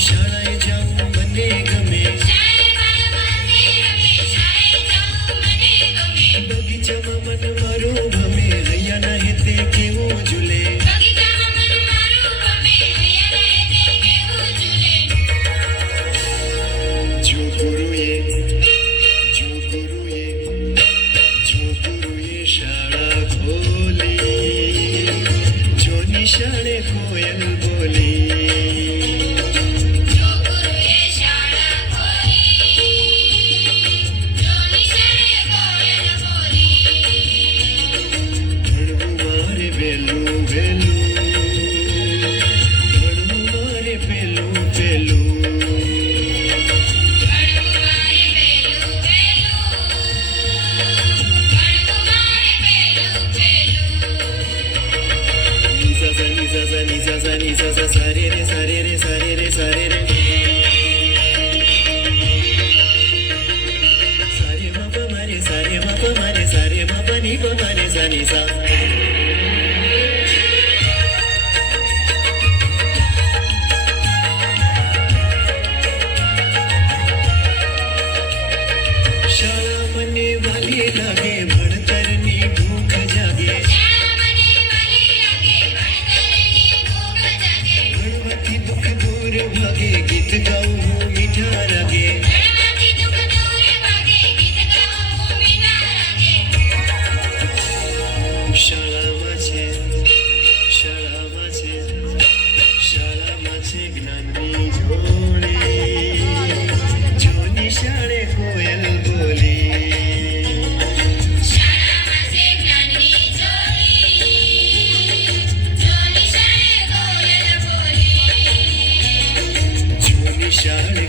રમે શાળાએ જાઉં મને ગમે शाळे बाळमासे रमे शाळे जाऊ मने गमे બગીચામાં મન મારું sa শাড়ি